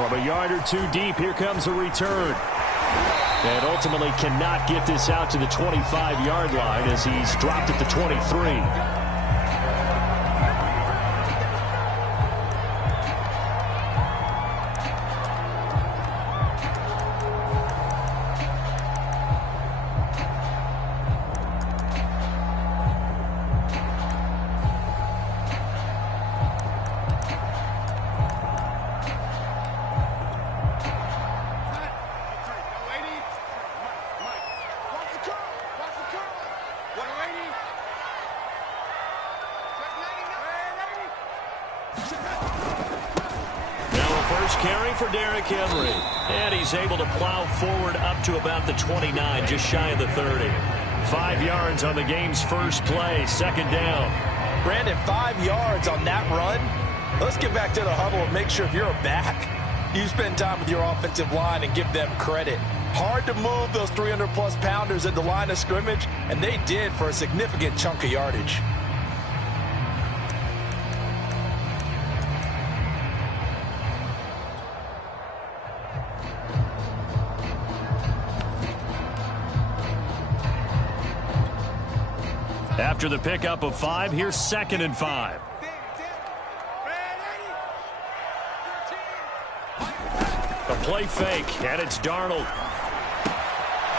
From a yard or two deep, here comes a return. And ultimately cannot get this out to the 25-yard line as he's dropped at the 23. Carry for Derrick Henry. And he's able to plow forward up to about the 29, just shy of the 30. 5 yards on the game's first play, second down. Brandon, 5 yards on that run. Let's get back to the huddle and make sure if you're a back, you spend time with your offensive line and give them credit. Hard to move those 300-plus pounders at the line of scrimmage, and they did for a significant chunk of yardage. After the pickup of 5, here's 2nd and 5. A play fake, and it's Darnold.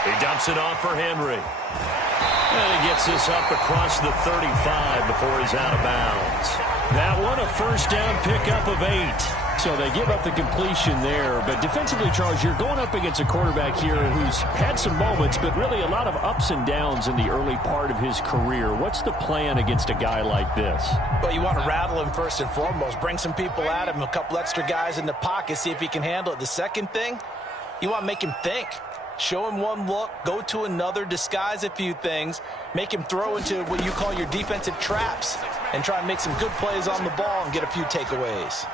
He dumps it off for Henry. And he gets this up across the 35 before he's out of bounds. That one, a first down pickup of 8. So they give up the completion there. But defensively, Charles, you're going up against a quarterback here who's had some moments, but really a lot of ups and downs in the early part of his career. What's the plan against a guy like this? Well, you want to rattle him first and foremost. Bring some people at him, a couple extra guys in the pocket, see if he can handle it. The second thing, you want to make him think. Show him one look, go to another, disguise a few things, make him throw into what you call your defensive traps, and try and make some good plays on the ball and get a few takeaways.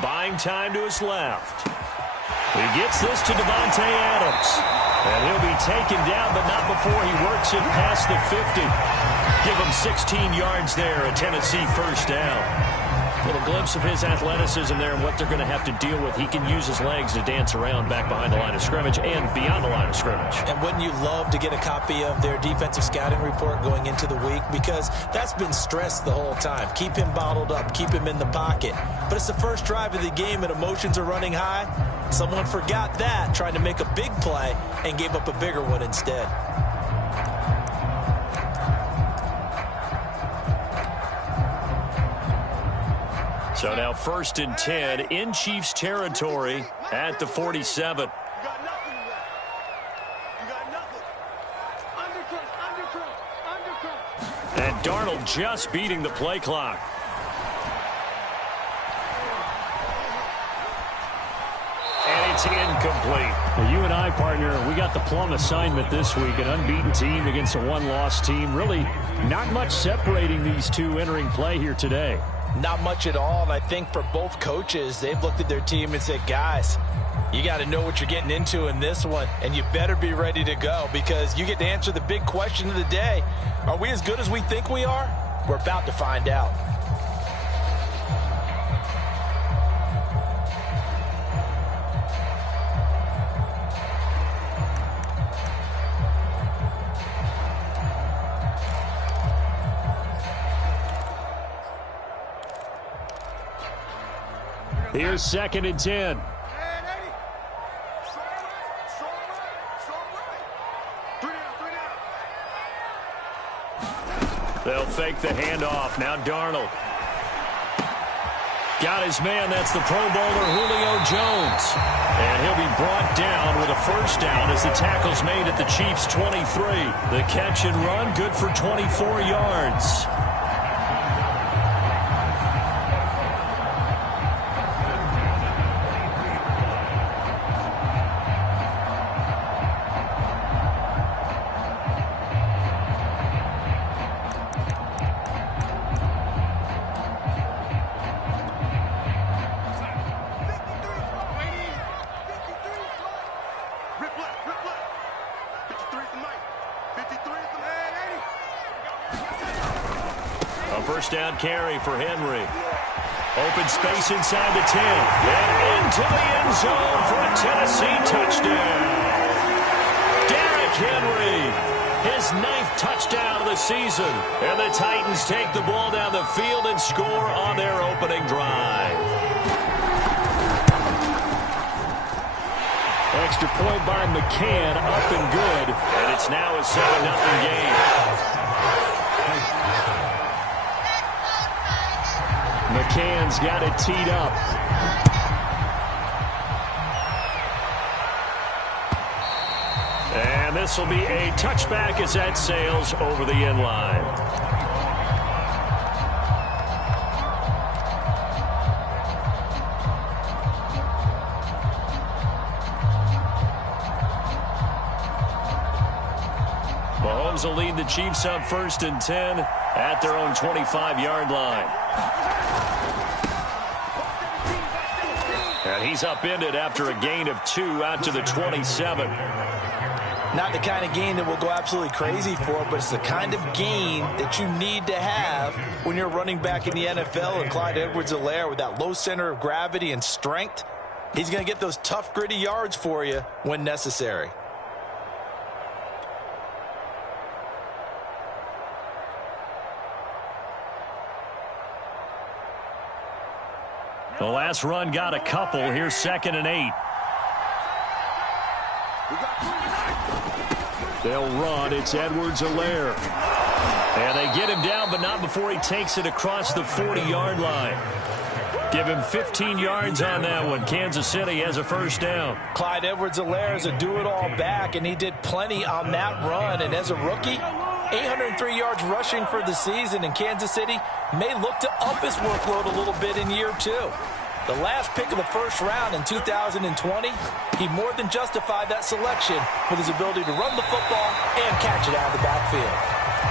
Buying time to his left. He gets this to Davante Adams. And he'll be taken down, but not before he works it past the 50. Give him 16 yards there, a Tennessee first down. Little glimpse of his athleticism there and what they're going to have to deal with. He can use his legs to dance around back behind the line of scrimmage and beyond the line of scrimmage. And wouldn't you love to get a copy of their defensive scouting report going into the week? Because that's been stressed the whole time. Keep him bottled up. Keep him in the pocket. But it's the first drive of the game and emotions are running high. Someone forgot that, trying to make a big play, and gave up a bigger one instead. So now 1st and 10 in Chiefs territory at the 47. And Darnold just beating the play clock. And it's incomplete. Well, you and I, partner, we got the plum assignment this week. An unbeaten team against a one-loss team. Really not much separating these two entering play here today. Not much at all, and I think for both coaches, they've looked at their team and said, guys, you got to know what you're getting into in this one, and you better be ready to go because you get to answer the big question of the day. Are we as good as we think we are? We're about to find out. Here's 2nd and 10. They'll fake the handoff. Now Darnold. Got his man. That's the Pro Bowler Julio Jones. And he'll be brought down with a first down as the tackle's made at the Chiefs' 23. The catch and run, good for 24 yards. First down carry for Henry. Open space inside the 10. And into the end zone for a Tennessee touchdown. Derrick Henry, his 9th touchdown of the season. And the Titans take the ball down the field and score on their opening drive. Extra point by McCann, up and good. And it's now a 7-0 game. McCann's got it teed up. And this will be a touchback as that sails over the end line. Mahomes will lead the Chiefs up 1st and 10 at their own 25-yard line. And he's upended after a gain of 2 out to the 27. Not the kind of gain that will go absolutely crazy for, but it's the kind of gain that you need to have when you're running back in the NFL. And Clyde Edwards-Helaire, with that low center of gravity and strength, he's going to get those tough, gritty yards for you when necessary. The last run got a couple. Here's 2nd and 8. They'll run. It's Edwards-Helaire. And they get him down, but not before he takes it across the 40-yard line. Give him 15 yards on that one. Kansas City has a 1st down. Clyde Edwards-Helaire is a do-it-all back, and he did plenty on that run. And as a rookie, 803 yards rushing for the season, and Kansas City may look to up his workload a little bit in year 2. The last pick of the 1st round in 2020, he more than justified that selection with his ability to run the football and catch it out of the backfield.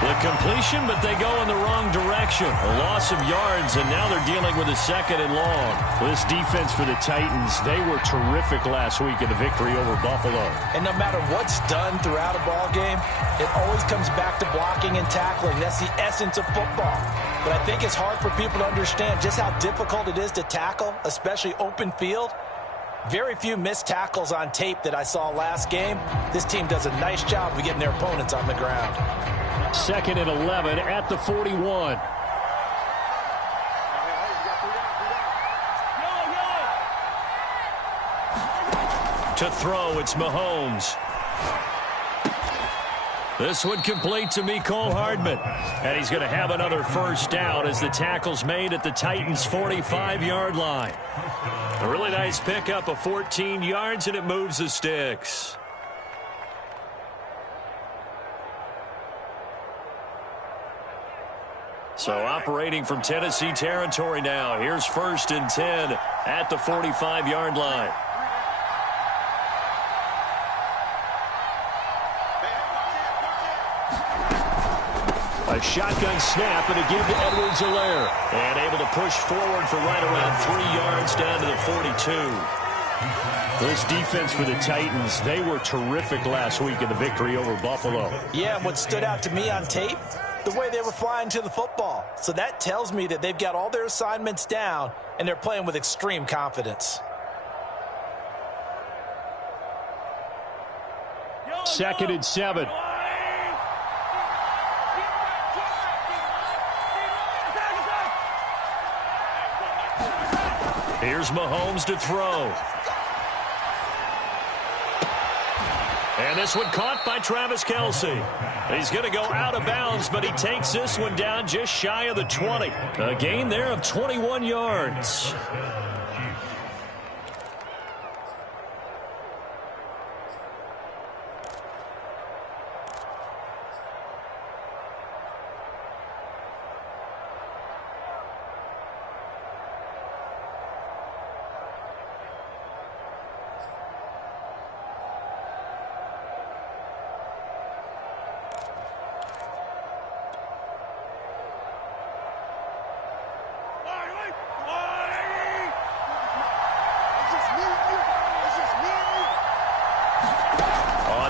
The completion, but they go in the wrong direction. A loss of yards, and now they're dealing with a 2nd and long. This defense for the Titans, they were terrific last week in the victory over Buffalo. And no matter what's done throughout a ball game, it always comes back to blocking and tackling. That's the essence of football. But I think it's hard for people to understand just how difficult it is to tackle, especially open field. Very few missed tackles on tape that I saw last game. This team does a nice job of getting their opponents on the ground. 2nd and 11 at the 41. To throw, it's Mahomes. This one complete to Mecole Hardman. And he's going to have another 1st down as the tackle's made at the Titans' 45-yard line. A really nice pickup of 14 yards, and it moves the sticks. So operating from Tennessee territory now. Here's 1st and 10 at the 45-yard line. A shotgun snap, and a give to Edwards-Helaire. And able to push forward for right around 3 yards down to the 42. This defense for the Titans, they were terrific last week in the victory over Buffalo. Yeah, and what stood out to me on tape, the way they were flying to the football. So that tells me that they've got all their assignments down, and they're playing with extreme confidence. 2nd and 7. Here's Mahomes to throw. And this one caught by Travis Kelce. He's going to go out of bounds, but he takes this one down just shy of the 20. A gain there of 21 yards.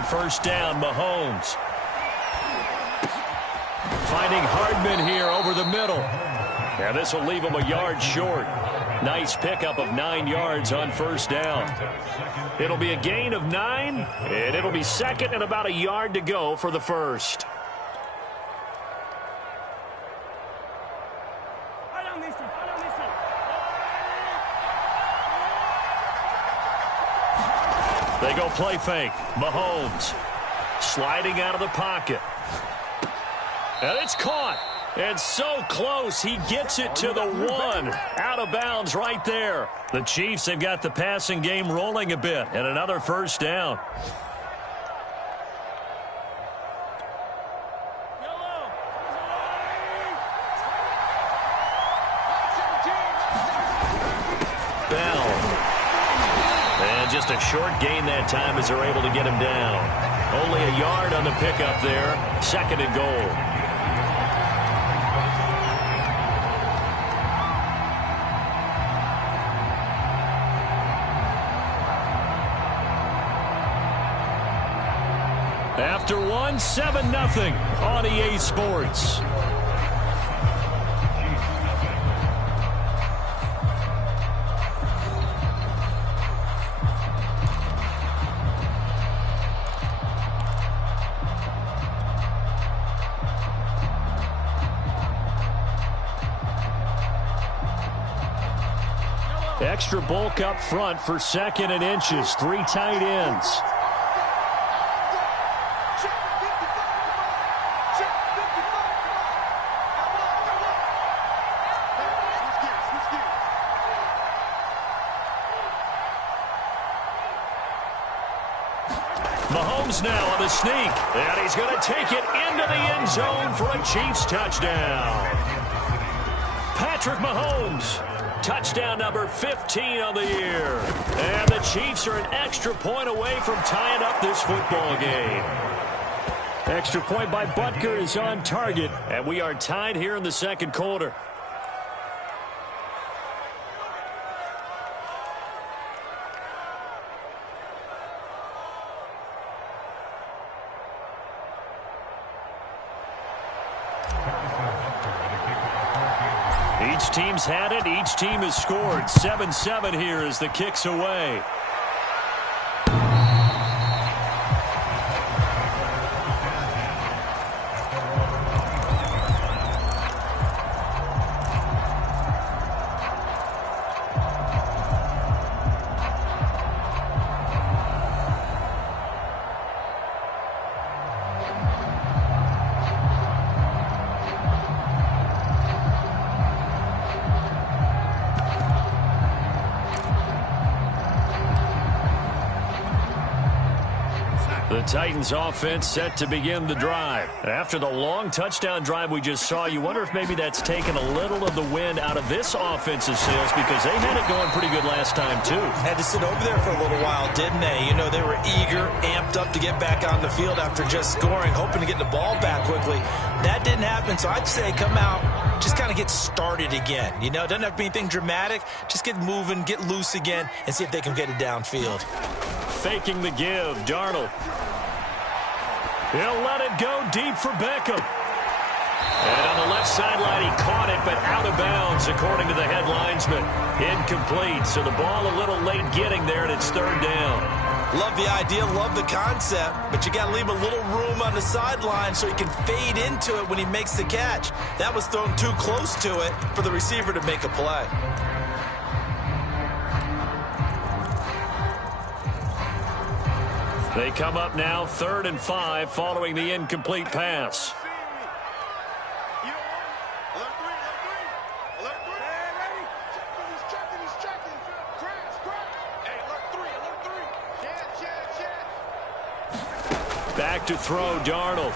First down, Mahomes. Finding Hardman here over the middle. And this will leave him a yard short. Nice pickup of 9 yards on first down. It'll be a gain of 9, and it'll be second and about a yard to go for the first. They go play fake. Mahomes sliding out of the pocket. And it's caught. And so close, he gets it to the 1. Out of bounds right there. The Chiefs have got the passing game rolling a bit. And another first down. Bell. And just a short gain that time as they're able to get him down. Only a yard on the pickup there. Second and goal. After 1, 7-0 on EA Sports. Extra bulk up front for second and inches. 3 tight ends. Mahomes now on the sneak, and he's going to take it into the end zone for a Chiefs touchdown. Patrick Mahomes, touchdown number 15 on the year. And the Chiefs are an extra point away from tying up this football game. Extra point by Butker is on target, and we are tied here in the second quarter. Each team's had it. Each team has scored. 7-7 here as the kick's away. The Titans offense set to begin the drive. After the long touchdown drive we just saw, you wonder if maybe that's taken a little of the wind out of this offensive sails, because they had it going pretty good last time too. Had to sit over there for a little while, didn't they? You know, they were eager, amped up to get back on the field after just scoring, hoping to get the ball back quickly. That didn't happen, so I'd say come out, just kind of get started again. You know, it doesn't have to be anything dramatic. Just get moving, get loose again, and see if they can get it downfield. Faking the give, Darnold. He'll let it go deep for Beckham. And on the left sideline, he caught it, but out of bounds, according to the head linesman. Incomplete, so the ball a little late getting there, and it's third down. Love the idea, love the concept, but you got to leave a little room on the sideline so he can fade into it when he makes the catch. That was thrown too close to it for the receiver to make a play. They come up now 3rd and 5 following the incomplete pass. Back to throw, Darnold.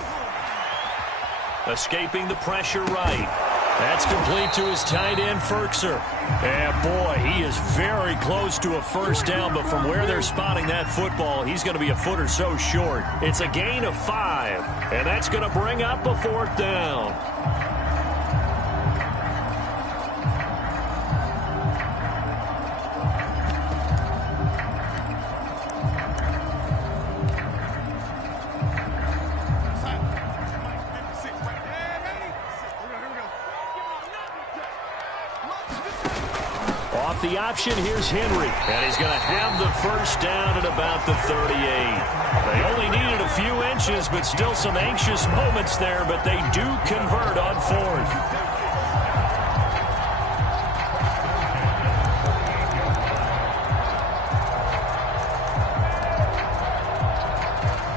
Escaping the pressure right. That's complete to his tight end, Firkser. And boy, he is very close to a first down, but from where they're spotting that football, he's going to be a foot or so short. It's a gain of 5, and that's going to bring up a 4th down. off the option. Here's Henry. And he's going to have the first down at about the 38. They only needed a few inches, but still some anxious moments there, but they do convert on fourth.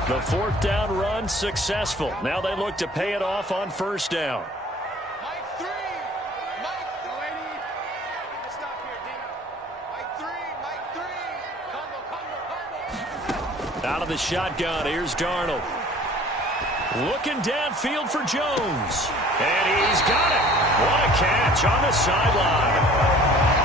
The fourth down run successful. Now they look to pay it off on first down. Out of the shotgun, here's Darnold. Looking downfield for Jones. And he's got it. What a catch on the sideline.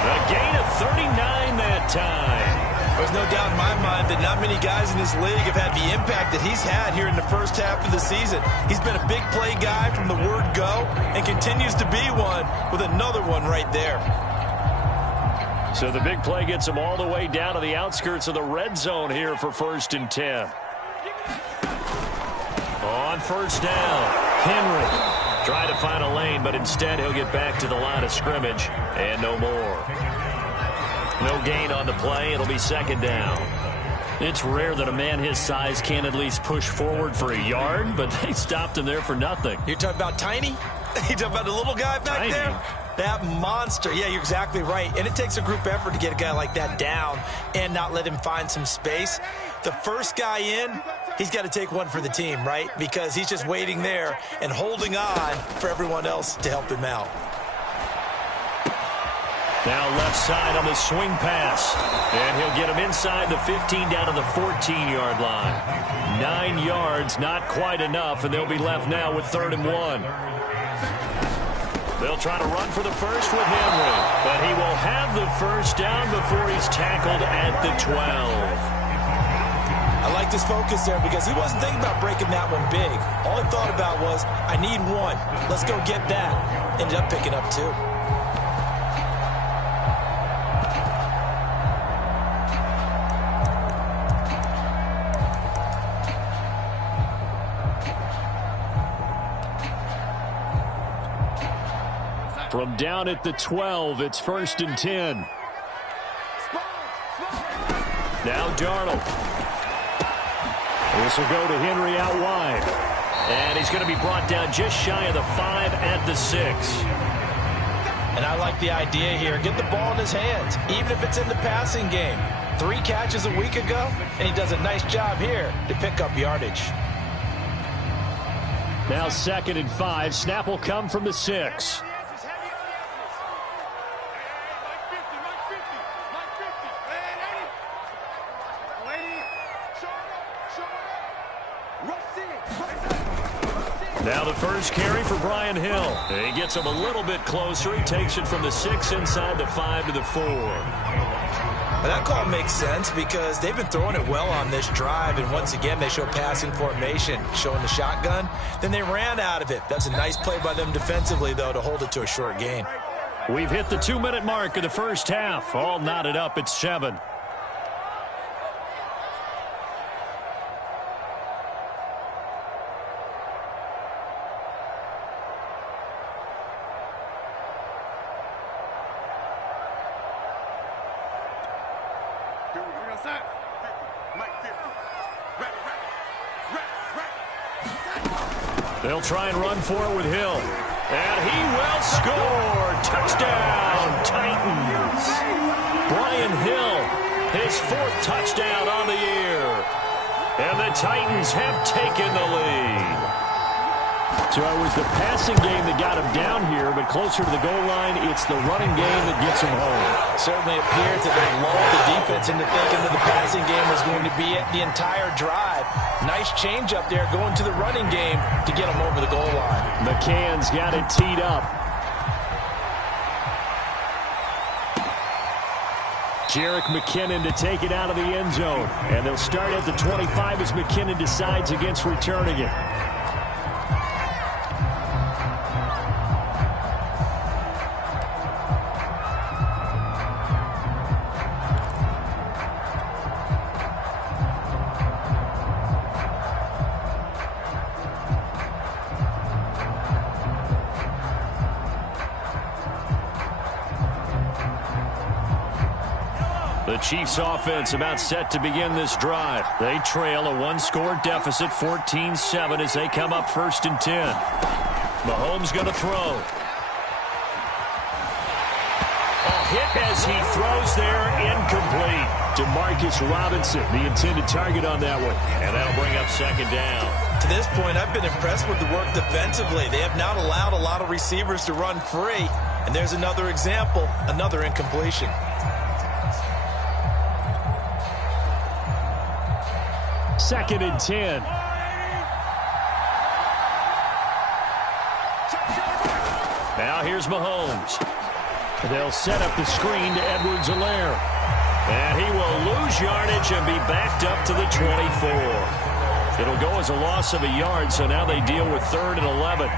A gain of 39 that time. There's no doubt in my mind that not many guys in this league have had the impact that he's had here in the first half of the season. He's been a big play guy from the word go and continues to be one with another one right there. So the big play gets him all the way down to the outskirts of the red zone here for 1st and 10. On first down, Henry trying to find a lane, but instead he'll get back to the line of scrimmage and no more. No gain on the play. It'll be 2nd down. It's rare that a man his size can't at least push forward for a yard, but they stopped him there for nothing. You're talking about Tiny? You're talking about the little guy back there? That monster. Yeah, you're exactly right. And it takes a group effort to get a guy like that down and not let him find some space. The first guy in, he's got to take one for the team, right? Because he's just waiting there and holding on for everyone else to help him out. Now left side on the swing pass. And he'll get him inside the 15 down to the 14-yard line. 9 yards, not quite enough, and they'll be left now with 3rd and 1. They'll try to run for the first with Henry, but he will have the first down before he's tackled at the 12. I like this focus there because he wasn't thinking about breaking that one big. All he thought about was, I need one. Let's go get that. Ended up picking up 2. From down at the 12, it's 1st and 10. Now Darnold. This will go to Henry out wide. And he's going to be brought down just shy of the 5 at the 6. And I like the idea here. Get the ball in his hands, even if it's in the passing game. 3 catches a week ago, and he does a nice job here to pick up yardage. Now 2nd and 5. Snap will come from the 6. Now the first carry for Brian Hill. He gets him a little bit closer. He takes it from the 6 inside the 5 to the 4. Well, that call makes sense because they've been throwing it well on this drive, and once again they show passing formation, showing the shotgun. Then they ran out of it. That's a nice play by them defensively, though, to hold it to a short gain. We've hit the 2-minute mark of the first half. All knotted up at 7. They'll try and run for it with Hill. And he will score. Touchdown, Titans. Brian Hill, his 4th touchdown on the year. And the Titans have taken the lead. So it was the passing game that got him down here, but closer to the goal line, it's the running game that gets him home. Certainly appears that they lulled the defense into thinking that the passing game was going to be it the entire drive. Nice change up there going to the running game to get him over the goal line. McCann's got it teed up. Jerick McKinnon to take it out of the end zone. And they'll start at the 25 as McKinnon decides against returning it. The Chiefs offense about set to begin this drive. They trail a one-score deficit, 14-7, as they come up 1st and 10. Mahomes going to throw. A hit as he throws there, incomplete. Demarcus Robinson, the intended target on that one. And that'll bring up 2nd down. To this point, I've been impressed with the work defensively. They have not allowed a lot of receivers to run free. And there's another example, another incompletion. Second and 10. Now here's Mahomes. They'll set up the screen to Edwards-Helaire. And he will lose yardage and be backed up to the 24. It'll go as a loss of a yard, so now they deal with 3rd and 11.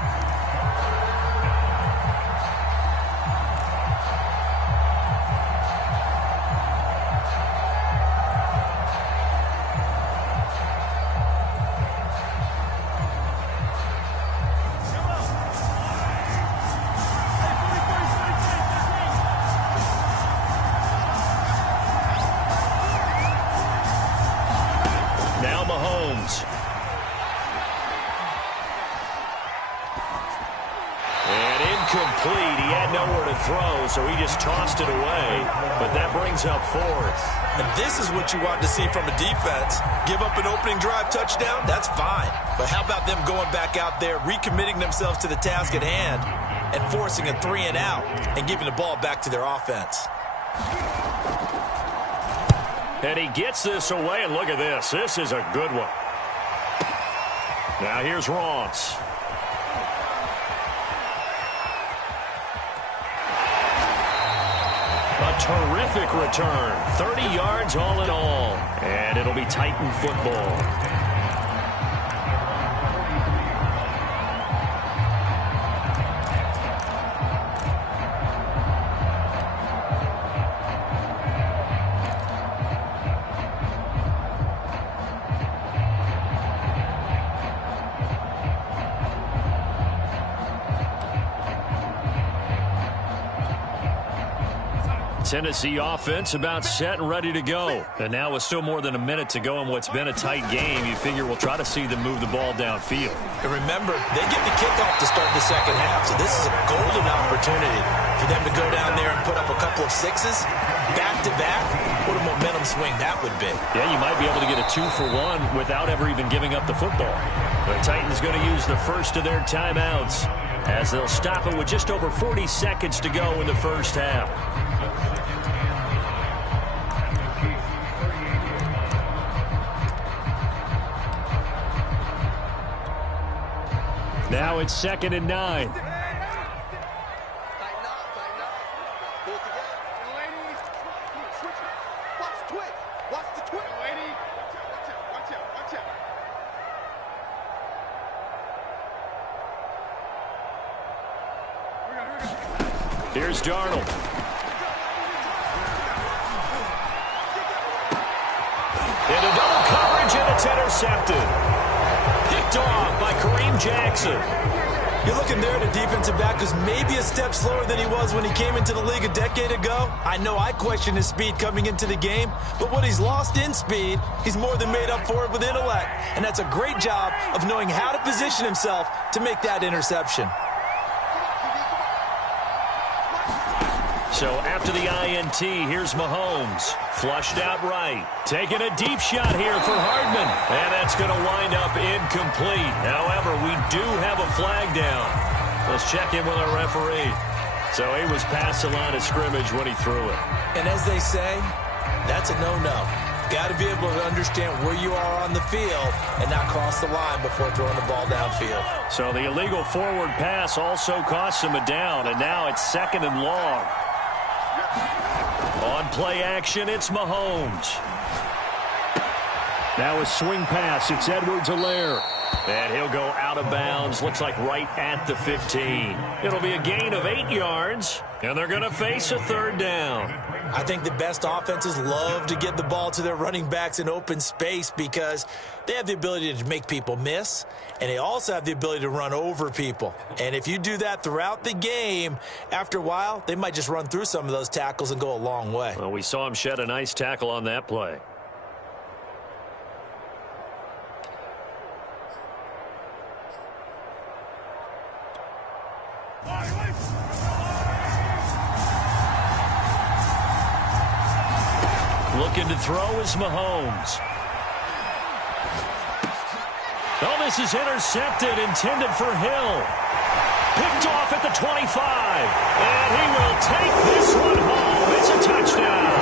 So he just tossed it away, but that brings up 4th. And this is what you want to see from a defense. Give up an opening drive touchdown, that's fine. But how about them going back out there, recommitting themselves to the task at hand, and forcing a 3-and-out, and giving the ball back to their offense. And he gets this away, and look at this. This is a good one. Now here's Ross. A terrific return. 30 yards all in all. And it'll be Titan football. Tennessee offense about set and ready to go. And now with still more than a minute to go in what's been a tight game, you figure we'll try to see them move the ball downfield. And remember, they get the kickoff to start the second half, so this is a golden opportunity for them to go down there and put up a couple of sixes back-to-back. What a momentum swing that would be. Yeah, you might be able to get a 2-for-1 without ever even giving up the football. The Titans going to use the first of their timeouts as they'll stop it with just over 40 seconds to go in the first half. Now it's 2nd and 9. Here's Darnold. Into double coverage, and it's intercepted. Picked off by Kareem Jackson. You're looking there at a defensive back who's maybe a step slower than he was when he came into the league a decade ago. I know I questioned his speed coming into the game, but what he's lost in speed, he's more than made up for it with intellect. And that's a great job of knowing how to position himself to make that interception. So after the INT, here's Mahomes. Flushed out right. Taking a deep shot here for Hardman. And that's going to wind up incomplete. However, we do have a flag down. Let's check in with our referee. So he was past the line of scrimmage when he threw it. And as they say, that's a no-no. Got to be able to understand where you are on the field and not cross the line before throwing the ball downfield. So the illegal forward pass also costs him a down, and now it's 2nd and long. On play action, it's Mahomes. Now a swing pass. It's Edwards-Helaire. And he'll go out of bounds, looks like right at the 15. It'll be a gain of 8 yards, and they're going to face a third down. I think the best offenses love to get the ball to their running backs in open space because they have the ability to make people miss, and they also have the ability to run over people. And if you do that throughout the game, after a while, they might just run through some of those tackles and go a long way. Well, we saw him shed a nice tackle on that play. Looking to throw is Mahomes. Oh, this is intercepted, intended for Hill. Picked off at the 25. And he will take this one home. It's a touchdown.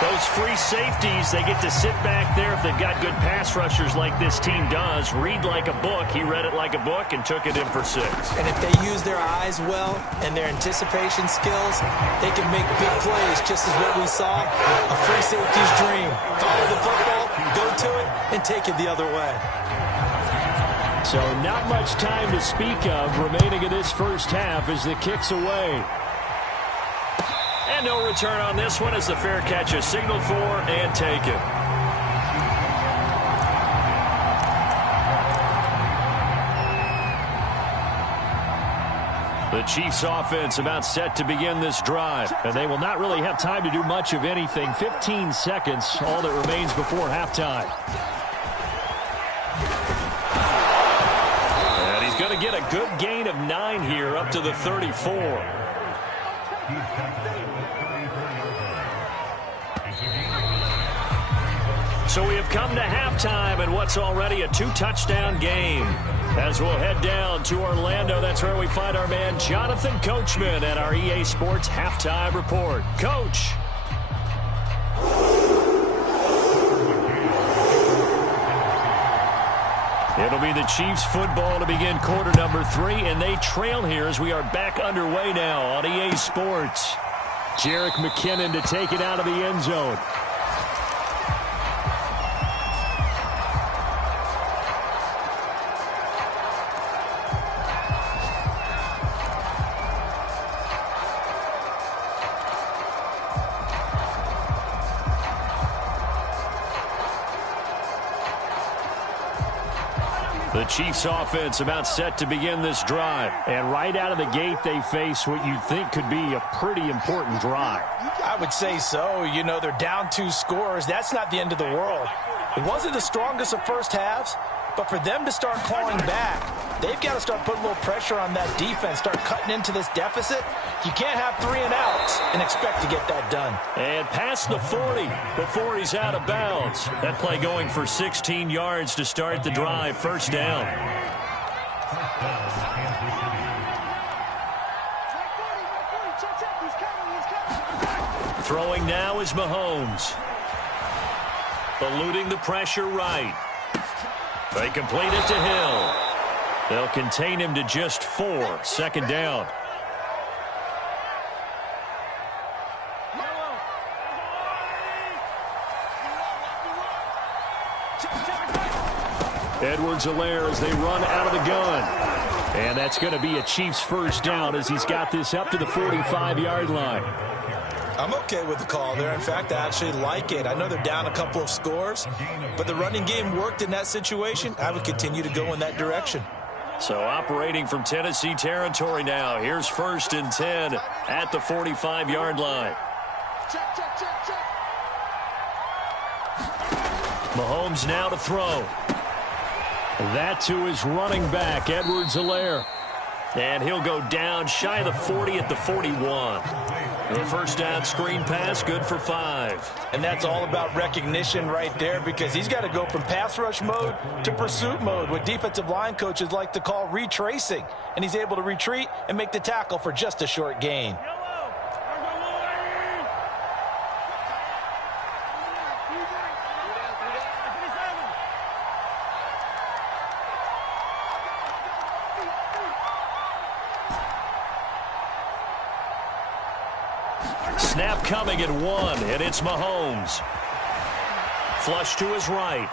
Those free safeties, they get to sit back there if they've got good pass rushers like this team does. Read like a book. He read it like a book and took it in for 6. And if they use their eyes well and their anticipation skills, they can make big plays, just as what we saw. A free safety's dream. Follow the football, go to it, and take it the other way. So not much time to speak of remaining in this first half as the kick's away. And no return on this one as the fair catch is signaled for and taken. The Chiefs offense about set to begin this drive. And they will not really have time to do much of anything. 15 seconds, all that remains before halftime. And he's going to get a good gain of 9 here up to the 34. So we have come to halftime in what's already a 2-touchdown game. As we'll head down to Orlando, that's where we find our man Jonathan Coachman at our EA Sports Halftime Report. Coach. It'll be the Chiefs football to begin quarter number 3, and they trail here as we are back underway now on EA Sports. Jerick McKinnon to take it out of the end zone. The Chiefs offense about set to begin this drive. And right out of the gate, they face what you'd think could be a pretty important drive. I would say so. You know, they're down 2 scores. That's not the end of the world. It wasn't the strongest of first halves, but for them to start clawing back, they've got to start putting a little pressure on that defense, start cutting into this deficit. You can't have 3 and outs and expect to get that done. And past the 40 before he's out of bounds. That play going for 16 yards to start the drive. First down. Throwing now is Mahomes. Eluding the pressure right. They complete it to Hill. They'll contain him to just 4. Second down. Edwards-Helaire as they run out of the gun. And that's going to be a Chiefs first down as he's got this up to the 45-yard line. I'm okay with the call there. In fact, I actually like it. I know they're down a couple of scores, but the running game worked in that situation. I would continue to go in that direction. So operating from Tennessee territory now. Here's 1st and 10 at the 45-yard line. Mahomes now to throw. That to his running back, Edwards-Helaire. And he'll go down shy of the 40 at the 41. The first down screen pass, good for 5. And that's all about recognition right there because he's got to go from pass rush mode to pursuit mode, what defensive line coaches like to call retracing. And he's able to retreat and make the tackle for just a short gain. Snap coming at 1, and it's Mahomes. Flush to his right.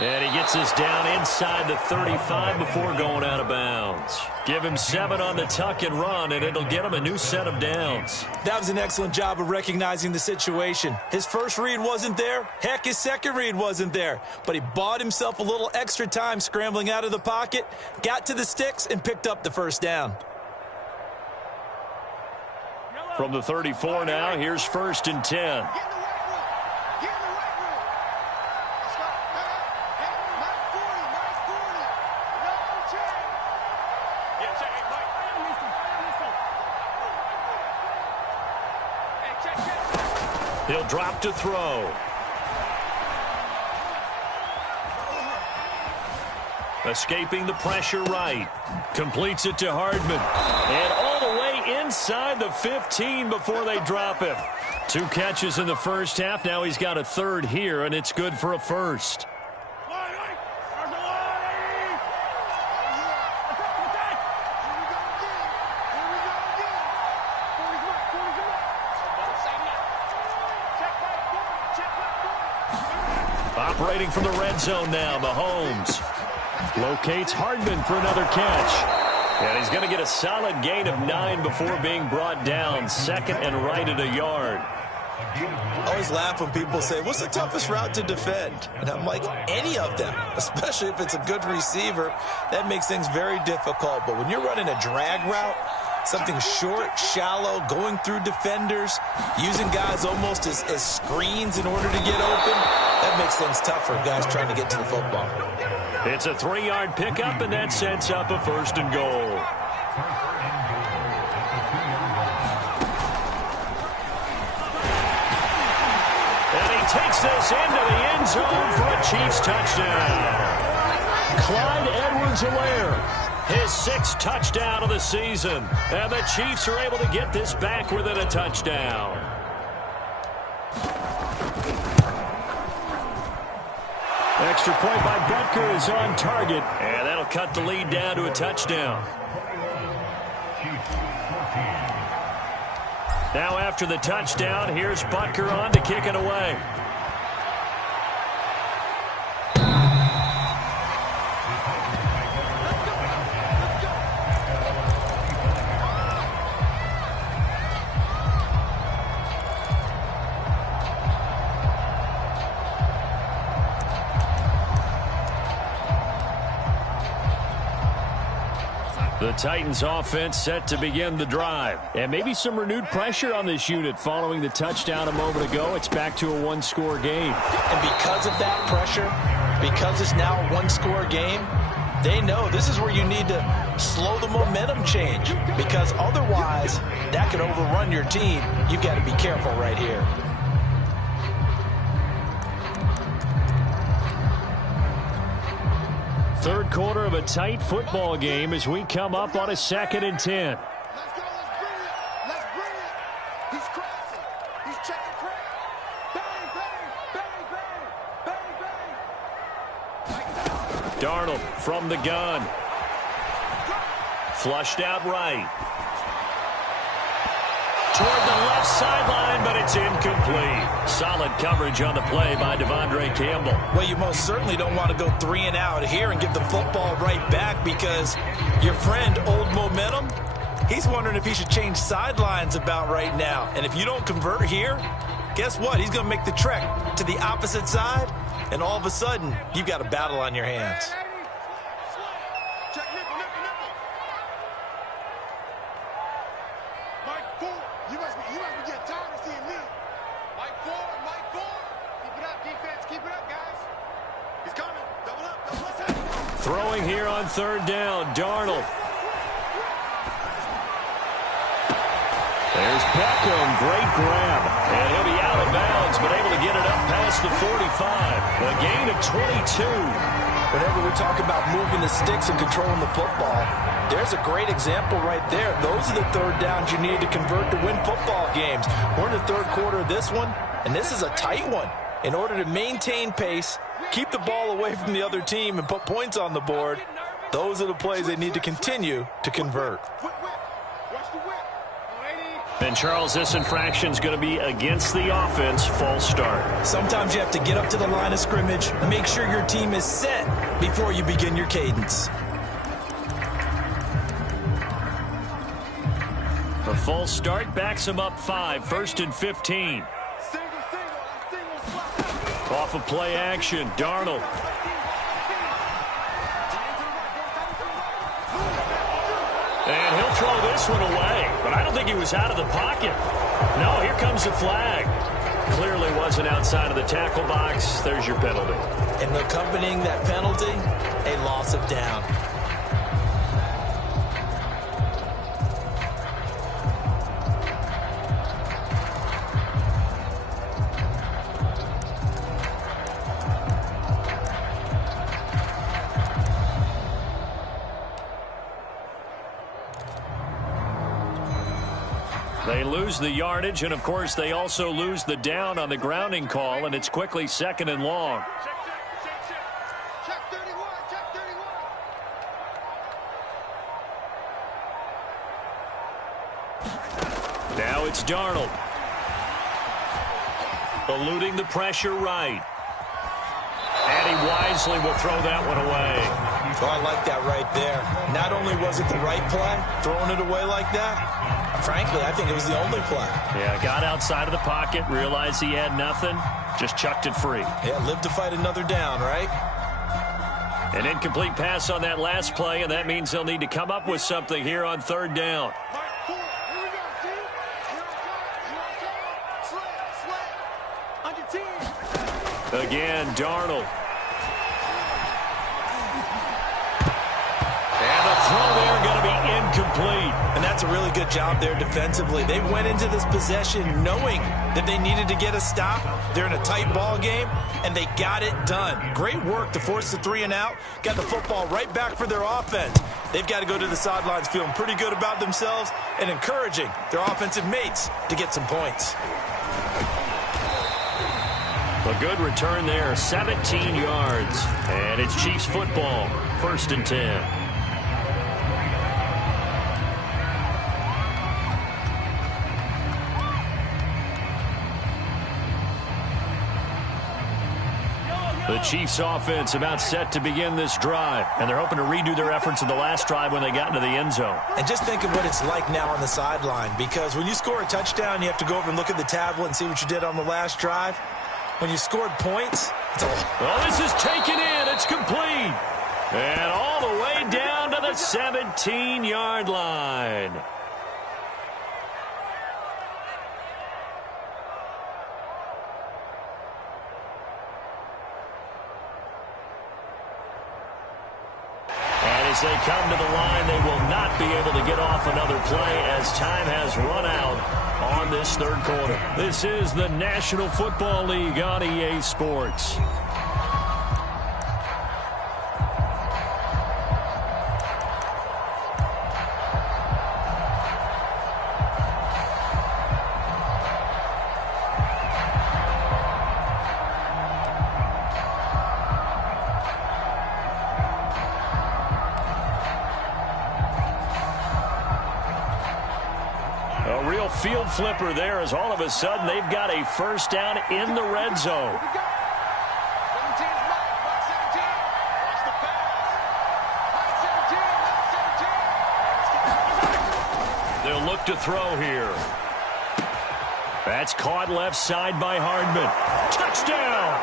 And he gets us down inside the 35 before going out of bounds. Give him 7 on the tuck and run, and it'll get him a new set of downs. That was an excellent job of recognizing the situation. His first read wasn't there. Heck, his second read wasn't there. But he bought himself a little extra time scrambling out of the pocket, got to the sticks, and picked up the first down. From the 34 now, here's 1st and 10. He'll drop to throw. Escaping the pressure right. Completes it to Hardman. And all the way inside the 15 before they drop him. 2 catches in the first half. Now he's got a third here, and it's good for a first. Operating from the red zone now, Mahomes. Locates Hardman for another catch. And he's going to get a solid gain of 9 before being brought down. 2nd and right at a yard. I always laugh when people say, what's the toughest route to defend? And I'm like, any of them, especially if it's a good receiver. That makes things very difficult. But when you're running a drag route, something short, shallow, going through defenders, using guys almost as screens in order to get open, that makes things tough for guys trying to get to the football. It's a 3-yard pickup, and that sets up a 1st and goal. And he takes this into the end zone for a Chiefs touchdown. Clyde Edwards-Helaire, his 6th touchdown of the season. And the Chiefs are able to get this back within a touchdown. Extra point by Butker is on target. And that'll cut the lead down to a touchdown. Now after the touchdown, here's Butker on to kick it away. The Titans offense set to begin the drive. And maybe some renewed pressure on this unit following the touchdown a moment ago. It's back to a 1-score game. And because of that pressure, because it's now a 1-score game, they know this is where you need to slow the momentum change. Because otherwise, that could overrun your team. You've got to be careful right here. Third quarter of a tight football game as we come up on a 2nd and 10. Let's bring it. He's crossing. He's checking crowd. Bang, bang, bang, bang, bang. Darnold from the gun. Flushed out right. Toward the left sideline, but it's incomplete. Solid coverage on the play by Devondre Campbell. Well, you most certainly don't want to go 3 and out here and give the football right back because your friend, Old Momentum, he's wondering if he should change sidelines about right now. And if you don't convert here, guess what? He's going to make the trek to the opposite side, and all of a sudden, you've got a battle on your hands. Throwing here on 3rd down, Darnold. There's Beckham, great grab. And he'll be out of bounds, but able to get it up past the 45. A gain of 22. Whenever we talk about moving the sticks and controlling the football, there's a great example right there. Those are the 3rd downs you need to convert to win football games. We're in the 3rd quarter of this one, and this is a tight one. In order to maintain pace, keep the ball away from the other team, and put points on the board, those are the plays they need to continue to convert. And, Charles, this infraction's going to be against the offense, false start. Sometimes you have to get up to the line of scrimmage, make sure your team is set before you begin your cadence. A false start backs him up 5, 1st and 15. Off of play action, Darnold. And he'll throw this one away, but I don't think he was out of the pocket. No, here comes the flag. Clearly wasn't outside of the tackle box. There's your penalty. And accompanying that penalty, a loss of down. They lose the yardage, and, of course, they also lose the down on the grounding call, and it's quickly 2nd and long. Check 31, check 31. Now it's Darnold. Eluding the pressure right. And he wisely will throw that one away. Oh, I like that right there. Not only was it the right play, throwing it away like that, frankly, I think it was the only play. Yeah, got outside of the pocket, realized he had nothing, just chucked it free. Yeah, live to fight another down, right? An incomplete pass on that last play, and that means they'll need to come up with something here on 3rd down. Mark 4, here we go, G. Slant, on your team. Again, Darnold. And the throw there going to be incomplete. And that's a really good job there defensively. They went into this possession knowing that they needed to get a stop. They're in a tight ball game, and they got it done. Great work to force the 3 and out. Got the football right back for their offense. They've got to go to the sidelines feeling pretty good about themselves and encouraging their offensive mates to get some points. A good return there, 17 yards. And it's Chiefs football, 1st and 10. The Chiefs offense about set to begin this drive, and they're hoping to redo their efforts in the last drive when they got into the end zone. And just think of what it's like now on the sideline, because when you score a touchdown, you have to go over and look at the tablet and see what you did on the last drive. When you scored points, it's all... Well, this is taken in. It's complete. And all the way down to the 17-yard line. As they come to the line, they will not be able to get off another play as time has run out on this 3rd quarter. This is the National Football League on EA Sports. Field flipper there as all of a sudden they've got a 1st down in the red zone. 17's back, Mark 17. Watch the pass. Mark 17, Mark 17. They'll look to throw here. That's caught left side by Hardman. Touchdown!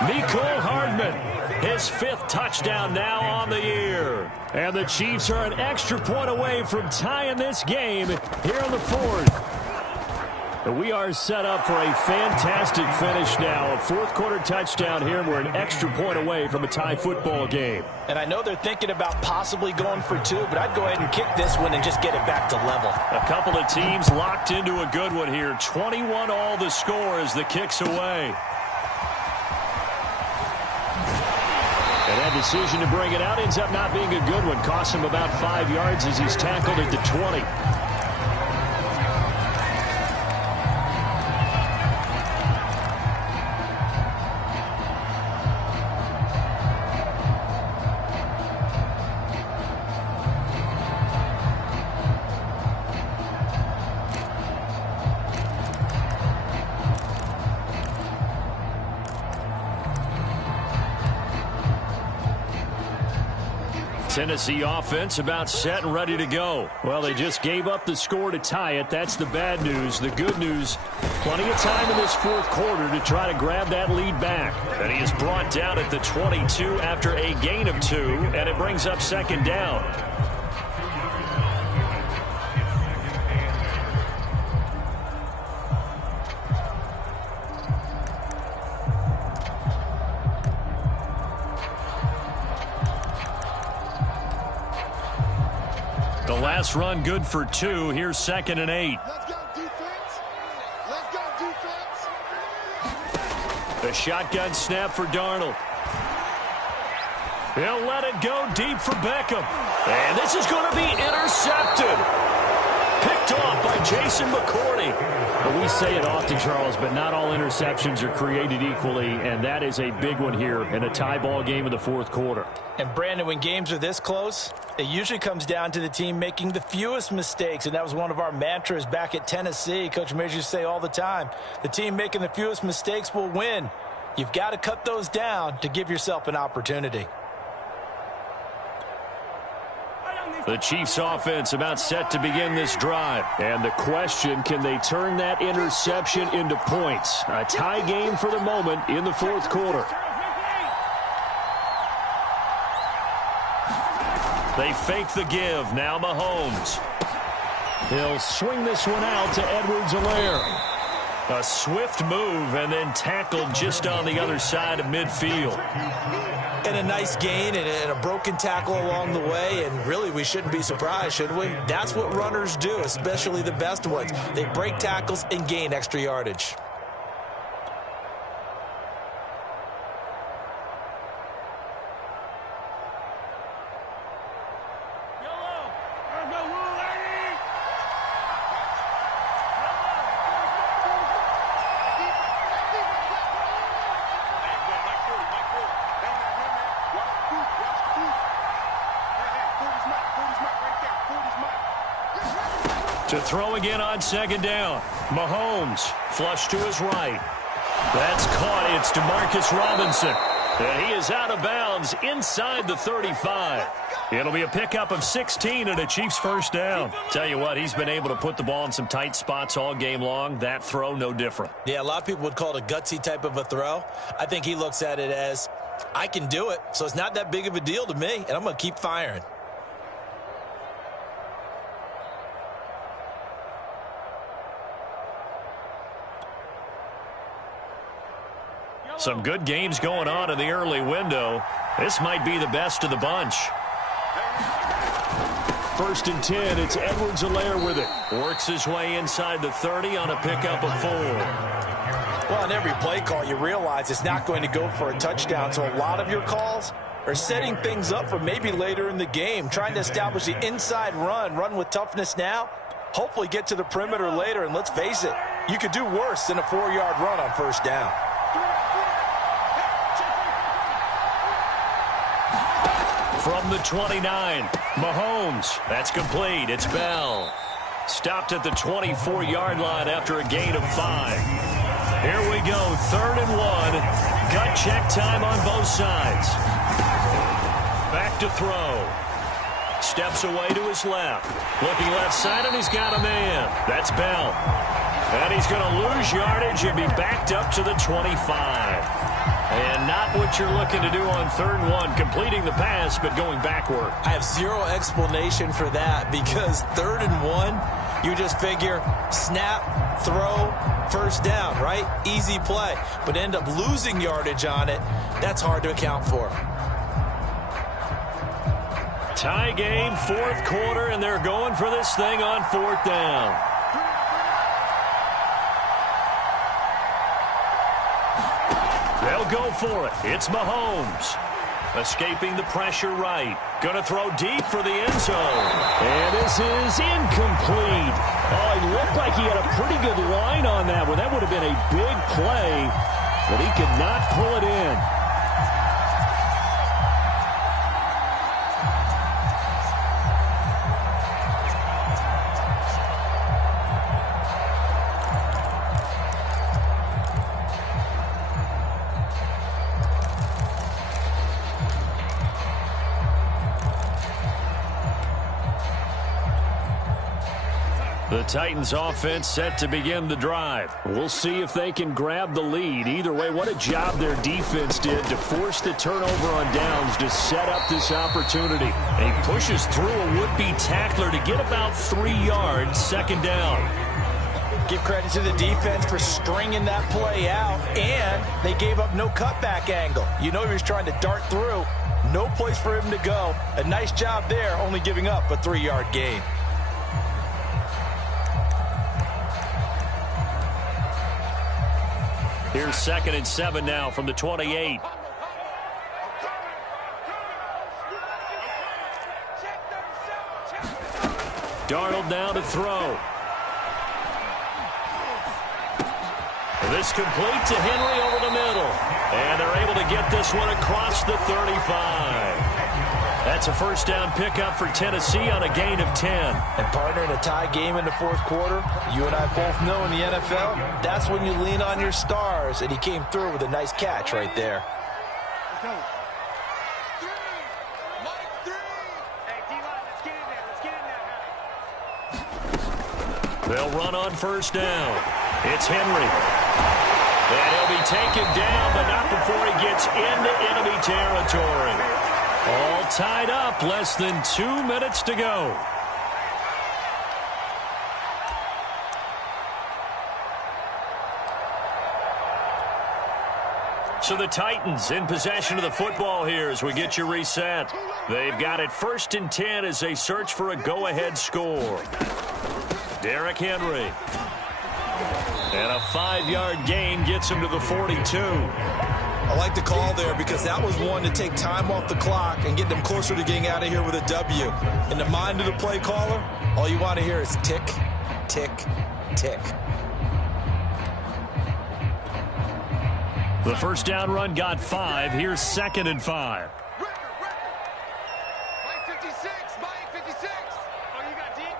Mecole Hardman, his 5th touchdown now on the year. And the Chiefs are an extra point away from tying this game here in the 4th. We are set up for a fantastic finish now. A 4th quarter touchdown here, and we're an extra point away from a tie football game. And I know they're thinking about possibly going for 2, but I'd go ahead and kick this one and just get it back to level. A couple of teams locked into a good one here. 21 all the score as the kick's away. And that decision to bring it out ends up not being a good one. Costs him about 5 yards as he's tackled at the 20. Tennessee offense about set and ready to go. Well, they just gave up the score to tie it. That's the bad news. The good news, plenty of time in this fourth quarter to try to grab that lead back. And he is brought down at the 22 after a gain of 2, and it brings up second down. The last run good for 2. Here's 2nd and 8. Let's go defense. Let's go defense. The shotgun snap for Darnold. He'll let it go deep for Beckham. And this is going to be intercepted. Picked off by Jason McCourty. Well, we say it often, Charles, but not all interceptions are created equally, and that is a big one here in a tie ball game in the fourth quarter. And, Brandon, when games are this close, it usually comes down to the team making the fewest mistakes, and that was one of our mantras back at Tennessee. Coach Mears used to say all the time, the team making the fewest mistakes will win. You've got to cut those down to give yourself an opportunity. The Chiefs offense about set to begin this drive. And the question, can they turn that interception into points? A tie game for the moment in the fourth quarter. They fake the give. Now Mahomes. He'll swing this one out to Edwards-Helaire. A swift move and then tackled just on the other side of midfield. And a nice gain and a broken tackle along the way, and really we shouldn't be surprised, should we? That's what runners do, especially the best ones. They break tackles and gain extra yardage. To throw again on second down. Mahomes flush to his right. That's caught. It's Demarcus Robinson. And he is out of bounds inside the 35. It'll be a pickup of 16 and a Chiefs first down. Tell you what, he's been able to put the ball in some tight spots all game long. That throw, no different. Yeah, a lot of people would call it a gutsy type of a throw. I think he looks at it as, I can do it, so it's not that big of a deal to me, and I'm going to keep firing. Some good games going on in the early window. This might be the best of the bunch. 1st and 10. It's Edwards-Helaire with it. Works his way inside the 30 on a pickup of 4. Well, on every play call, you realize it's not going to go for a touchdown. So a lot of your calls are setting things up for maybe later in the game, trying to establish the inside run with toughness now, hopefully get to the perimeter later. And let's face it, you could do worse than a 4-yard run on first down. From the 29, Mahomes. That's complete. It's Bell. Stopped at the 24-yard line after a gain of 5. Here we go, 3rd and 1. Gut check time on both sides. Back to throw. Steps away to his left. Looking left side, and he's got a man. That's Bell. And he's going to lose yardage and be backed up to the 25. And not what you're looking to do on 3rd and 1, completing the pass, but going backward. I have zero explanation for that, because 3rd and 1, you just figure snap, throw, first down, right? Easy play. But end up losing yardage on it. That's hard to account for. Tie game, 4th quarter, and they're going for this thing on 4th down. They'll go for it. It's Mahomes. Escaping the pressure right. Going to throw deep for the end zone. And this is incomplete. Oh, it looked like he had a pretty good line on that one. That would have been a big play, but he could not pull it in. The Titans offense set to begin the drive. We'll see if they can grab the lead. Either way, what a job their defense did to force the turnover on downs to set up this opportunity. And he pushes through a would-be tackler to get about 3 yards, second down. Give credit to the defense for stringing that play out, and they gave up no cutback angle. You know he was trying to dart through. No place for him to go. A nice job there, only giving up a 3-yard gain. Here's 2nd and 7 now from the 28. Darnold now to throw. This complete to Henry over the middle. And they're able to get this one across the 35. That's a first down pickup for Tennessee on a gain of 10. And partner, in a tie game in the fourth quarter, you and I both know in the NFL, that's when you lean on your stars. And he came through with a nice catch right there. Let's go. They'll run on first down. It's Henry. And he'll be taken down, but not before he gets into enemy territory. All tied up, less than 2 minutes to go. So the Titans in possession of the football here as we get you reset. They've got it 1st and 10 as they search for a go-ahead score. Derrick Henry. And a 5-yard gain gets him to the 42. I like the call there because that was one to take time off the clock and get them closer to getting out of here with a W. In the mind of the play caller, all you want to hear is tick, tick, tick. The first down run got 5. Here's 2nd and 5. Mike 56, Mike 56. Oh, you got deep?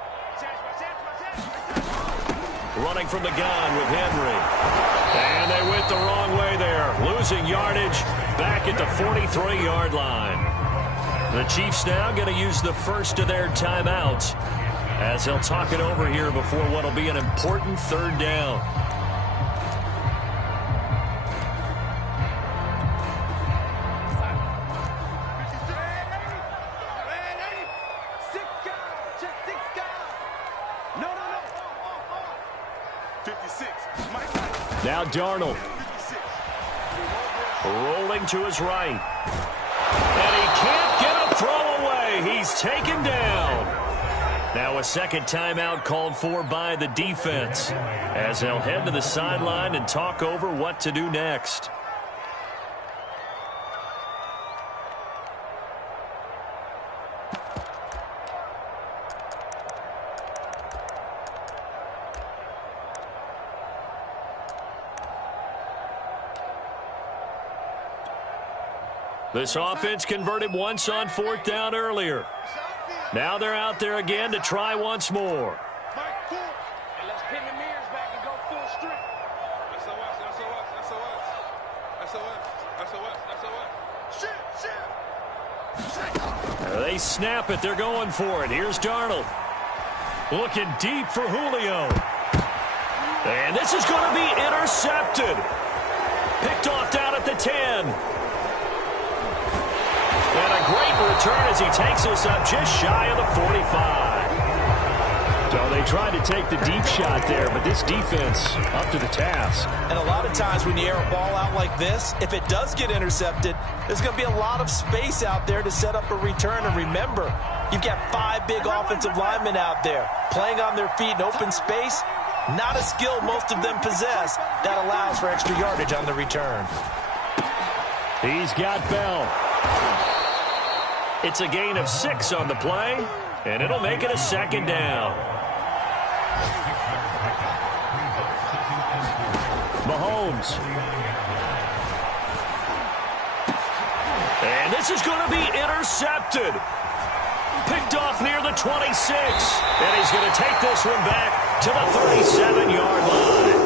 Running from the gun with Henry. And they went the wrong way there. Losing yardage back at the 43-yard line. The Chiefs now going to use the first of their timeouts as they'll talk it over here before what will be an important 3rd down. Now Darnold. Rolling to his right. And he can't get a throw away. He's taken down. Now a second timeout called for by the defense as they'll head to the sideline and talk over what to do next. This offense converted once on 4th down earlier. Now they're out there again to try once more. And let's pin the mirrors back and go full strength. They snap it. They're going for it. Here's Darnold. Looking deep for Julio. And this is going to be intercepted. Picked off down at the 10. And a great return as he takes us up just shy of the 45. So they tried to take the deep shot there, but this defense up to the task. And a lot of times when you air a ball out like this, if it does get intercepted, there's going to be a lot of space out there to set up a return. And remember, you've got 5 big offensive linemen out there playing on their feet in open space. Not a skill most of them possess that allows for extra yardage on the return. He's got Bell. It's a gain of 6 on the play, and it'll make it a 2nd down. Mahomes. And this is going to be intercepted. Picked off near the 26. And he's going to take this one back to the 37-yard line.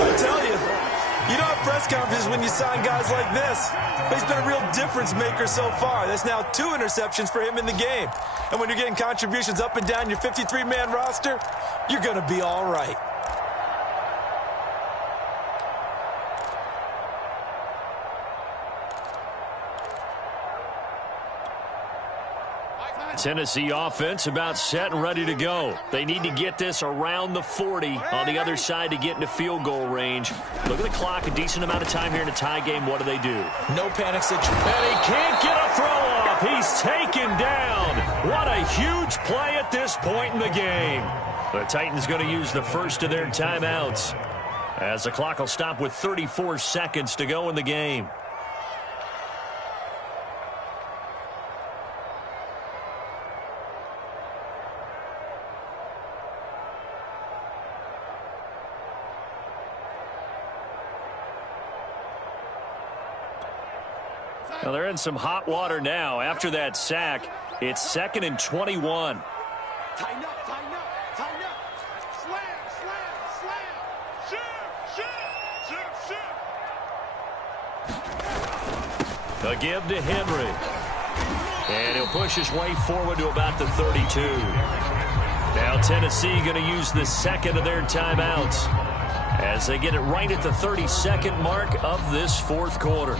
I tell you, you know how press conferences when you sign guys like this. But he's been a real difference maker so far. That's now 2 interceptions for him in the game. And when you're getting contributions up and down your 53-man roster, you're going to be all right. Tennessee offense about set and ready to go. They need to get this around the 40 on the other side to get into field goal range. Look at the clock, a decent amount of time here in a tie game. What do they do? No panic situation. And he can't get a throw off. He's taken down. What a huge play at this point in the game. The Titans going to use the first of their timeouts as the clock will stop with 34 seconds to go in the game. Well, they're in some hot water now. After that sack, it's 2nd and 21. Tighten up, tighten up, tighten up. Slam, slam, slam. Shoot, shoot, shoot. A give to Henry. And he'll push his way forward to about the 32. Now Tennessee going to use the second of their timeouts as they get it right at the 32nd mark of this fourth quarter.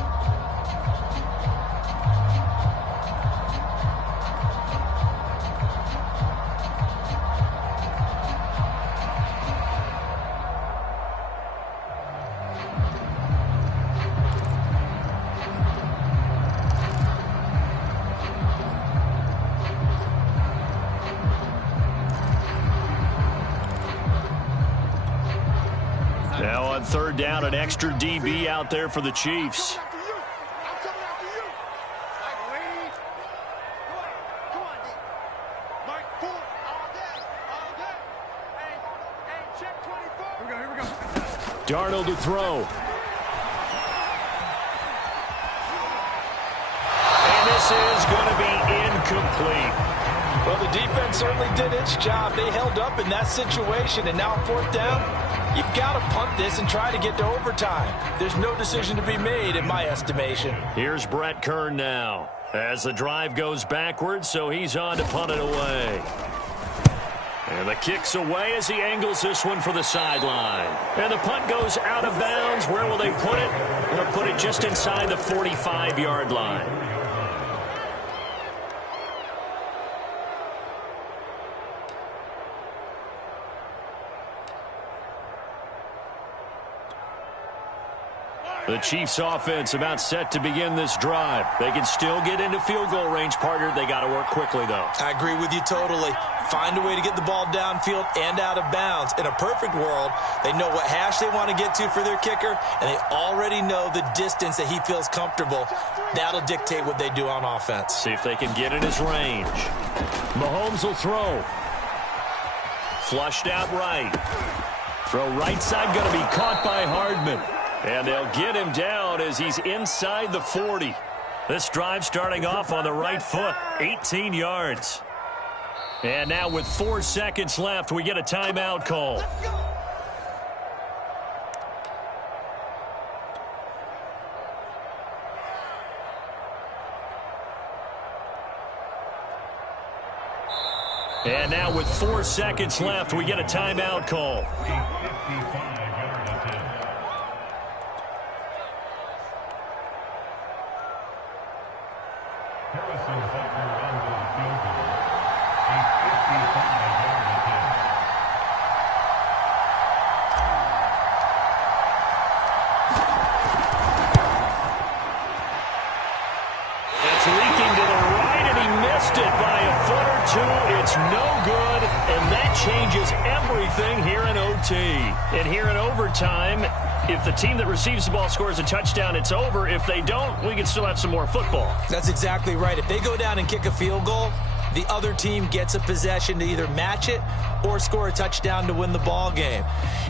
Now on third down, an extra DB out there for the Chiefs. I'm coming after you. Mike, ready? Come on, D. Mike, forward. All day. All day. Hey, check 24. Here we go. Darnold to throw. And this is going to be incomplete. Well, the defense certainly did its job. They held up in that situation, and now 4th down, you've got to punt this and try to get to overtime. There's no decision to be made, in my estimation. Here's Brett Kern now as the drive goes backwards, so he's on to punt it away. And the kick's away as he angles this one for the sideline. And the punt goes out of bounds. Where will they put it? They'll put it just inside the 45-yard line. The Chiefs offense about set to begin this drive. They can still get into field goal range, partner. They got to work quickly, though. I agree with you totally. Find a way to get the ball downfield and out of bounds. In a perfect world, they know what hash they want to get to for their kicker, and they already know the distance that he feels comfortable. That'll dictate what they do on offense. See if they can get in his range. Mahomes will throw. Flushed out right. Throw right side, going to be caught by Hardman. And they'll get him down as he's inside the 40. This drive starting off on the right foot, 18 yards. And now with 4 seconds left, we get a timeout call. And now with 4 seconds left, we get a timeout call. It's leaking to the right, and he missed it by a foot or two. It's no good, and that changes everything here in OT. And here in overtime, if the team that receives the ball scores a touchdown, it's over. If they don't, we can still have some more football. That's exactly right. If they go down and kick a field goal, the other team gets a possession to either match it or score a touchdown to win the ball game.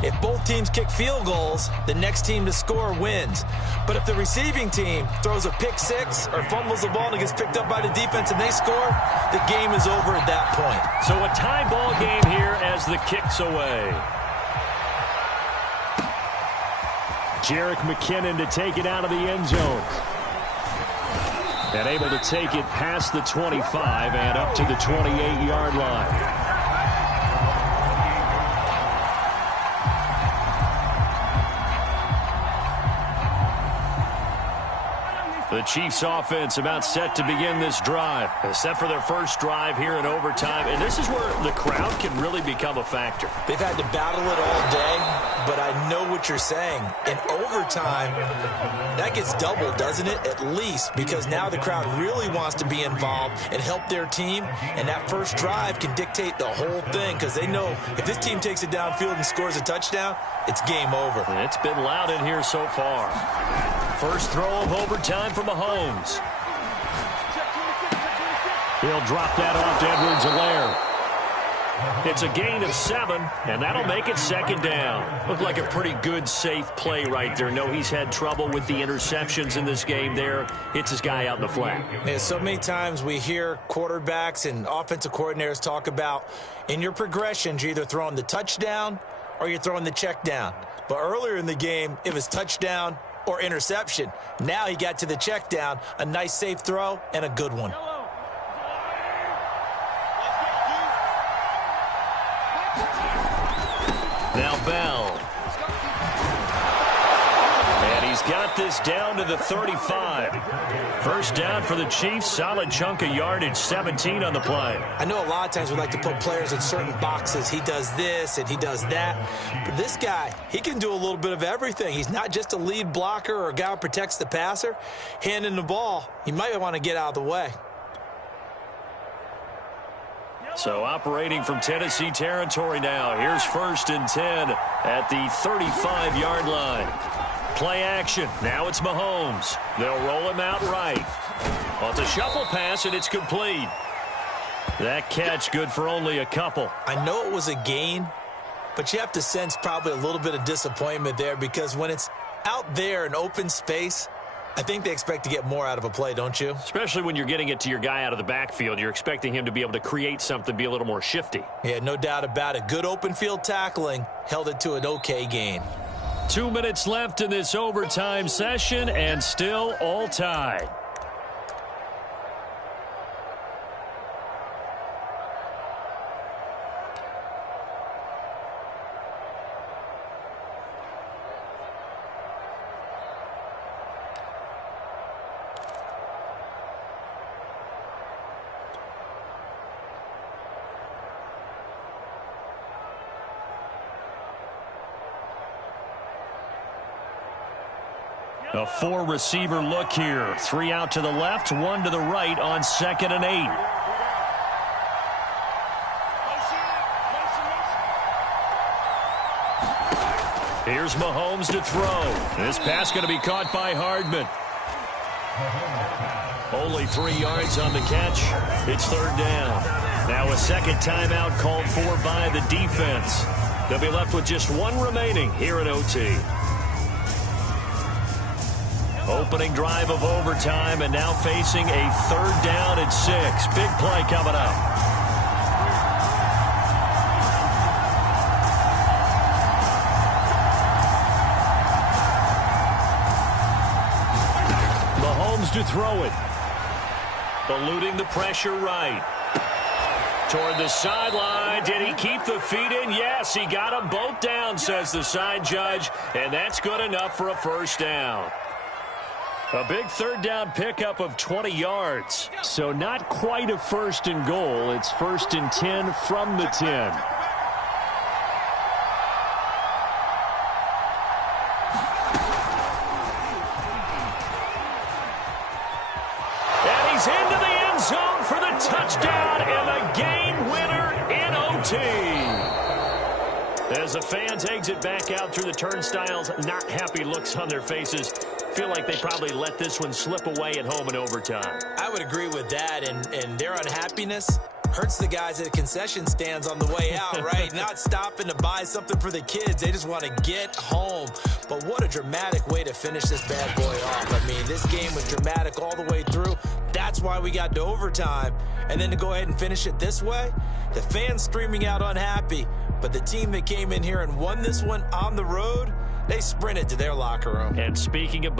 If both teams kick field goals, the next team to score wins. But if the receiving team throws a pick six or fumbles the ball and it gets picked up by the defense and they score, the game is over at that point. So a tie ball game here as the kick's away. Jerick McKinnon to take it out of the end zone. And able to take it past the 25 and up to the 28-yard line. The Chiefs offense about set to begin this drive. Set for their first drive here in overtime. And this is where the crowd can really become a factor. They've had to battle it all day, but I know what you're saying. In overtime, that gets doubled, doesn't it? At least, because now the crowd really wants to be involved and help their team. And that first drive can dictate the whole thing because they know if this team takes it downfield and scores a touchdown, it's game over. And it's been loud in here so far. First throw of overtime for Mahomes. He'll drop that off to Edwards-Helaire. It's a gain of 7, and that'll make it second down. Looked like a pretty good, safe play right there. No, he's had trouble with the interceptions in this game there. Hits his guy out in the flat. Yeah, so many times we hear quarterbacks and offensive coordinators talk about in your progressions, you're either throwing the touchdown or you're throwing the check down. But earlier in the game, it was touchdown or interception. Now he got to the check down, a nice safe throw, and a good one. Now Bell. And he's got this down to the 35. First down for the Chiefs. Solid chunk of yardage, 17 on the play. I know a lot of times we like to put players in certain boxes. He does this and he does that. But this guy, he can do a little bit of everything. He's not just a lead blocker or a guy who protects the passer. Handing the ball, you might want to get out of the way. So operating from Tennessee territory now. Here's 1st and 10 at the 35-yard line. Play action. Now it's Mahomes. They'll roll him out right. Well, it's a shuffle pass, and it's complete. That catch good for only a couple. I know it was a gain, but you have to sense probably a little bit of disappointment there because when it's out there in open space, I think they expect to get more out of a play, don't you? Especially when you're getting it to your guy out of the backfield. You're expecting him to be able to create something, be a little more shifty. Yeah, no doubt about it. Good open field tackling held it to an okay gain. 2 minutes left in this overtime session, and still all tied. A 4-receiver look here. 3 out to the left, 1 to the right on 2nd and 8. Here's Mahomes to throw. This pass going to be caught by Hardman. Only 3 yards on the catch. It's 3rd down. Now a second timeout called for by the defense. They'll be left with just 1 remaining here at OT. Opening drive of overtime, and now facing a 3rd down and 6. Big play coming up. Mahomes to throw it. Eluding the pressure right. Toward the sideline. Did he keep the feet in? Yes, he got them both down, says the side judge, and that's good enough for a 1st down. A big 3rd down pickup of 20 yards. So not quite a 1st and goal. It's 1st and 10 from the 10. And he's into the end zone for the touchdown and the game winner in OT. As the fans exit back out through the turnstiles, not happy looks on their faces. Feel like they probably let this one slip away at home in overtime. I would agree with that, and their unhappiness hurts the guys at the concession stands on the way out, right? Not stopping to buy something for the kids. They just want to get home. But what a dramatic way to finish this bad boy off. I mean, this game was dramatic all the way through. That's why we got to overtime. And then to go ahead and finish it this way, the fans streaming out unhappy. But the team that came in here and won this one on the road, They sprinted to their locker room. And speaking of